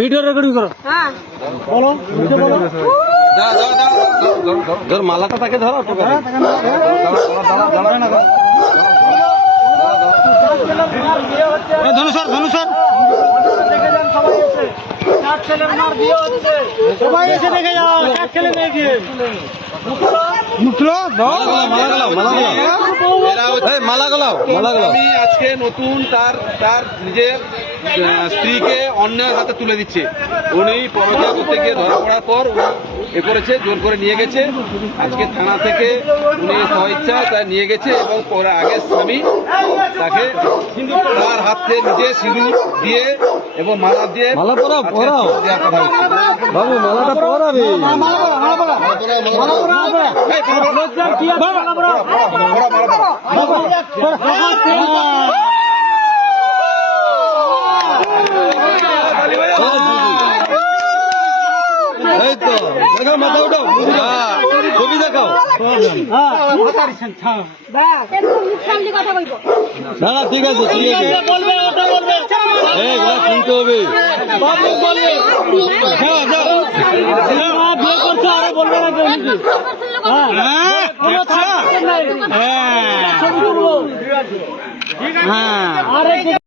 Video recording করো। ধর মালাটা তাকে ধরো। ধনুষর ধনুষর সবাই এসে দেখে যাও। ছেলে মেয়ে গিয়ে আমি আজকে নতুন তার নিজের স্ত্রীকে অন্যের হাতে তুলে দিচ্ছে। উনি পরকিয়া করতে গিয়ে ধরা পড়ার পর এ করেছে, জোর করে নিয়ে গেছে। আজকে থানা থেকে উনি স্বইচ্ছা তাই নিয়ে গেছে এবং পরে আগের স্বামী তাকে তার হাতে নিজে সিঁদুর দিয়ে এবং মালা দিয়ে মালা পরাও পরাও দেওয়ার কথা হচ্ছে। বাবু মালাটা পরাবে। এই তো দেখাও, মাথা উঠাও, ছবি দেখাও। না না ঠিক আছে ঠিক আছে, শুনতে হবে। হ্যাঁ